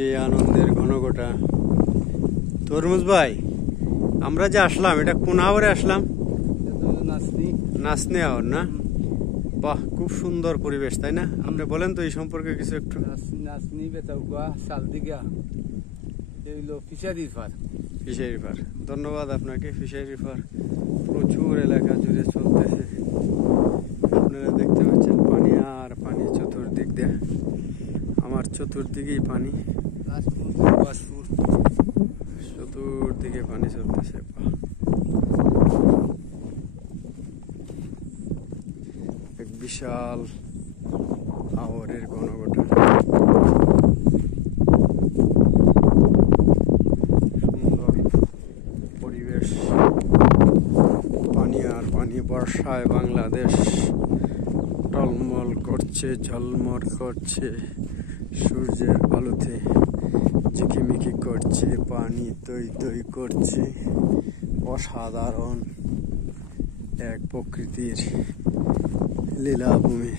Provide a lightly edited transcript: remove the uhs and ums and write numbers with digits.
সেই আনন্দের ঘনঘটা। তরমুজ ভাই, আমরা যে আসলাম এটা কোন আওয়ারে আসলাম? নাচনি আওয়ার না? বাহ, খুব সুন্দর পরিবেশ, তাই না? আপনি বলেন তো এই সম্পর্কে কিছু একটু। নাচনি বেতাউয়া সালদিগা এইলো ফিশারির পার। ফিশারি পার, ধন্যবাদ আপনাকে। ফিশারি পার প্রচুর এলাকা জুড়ে চলতেছে। আপনারা দেখতে পাচ্ছেন পানি আর পানি চতুর্দিক দিয়ে। আমার চতুর্দিকেই পানি, চতুর্দিকে পানি চলতেছে। এক বিশাল আওয়ারের ঘনঘটা, সুন্দর পরিবেশ। পানি আর পানি, বর্ষায় বাংলাদেশ টলমল করছে, ঝলমল করছে, সূর্যের আলোতে ঝিকিমিকি করছে, পানি তৈ তৈ করছে। অসাধারণ এক প্রকৃতির লীলাভূমি।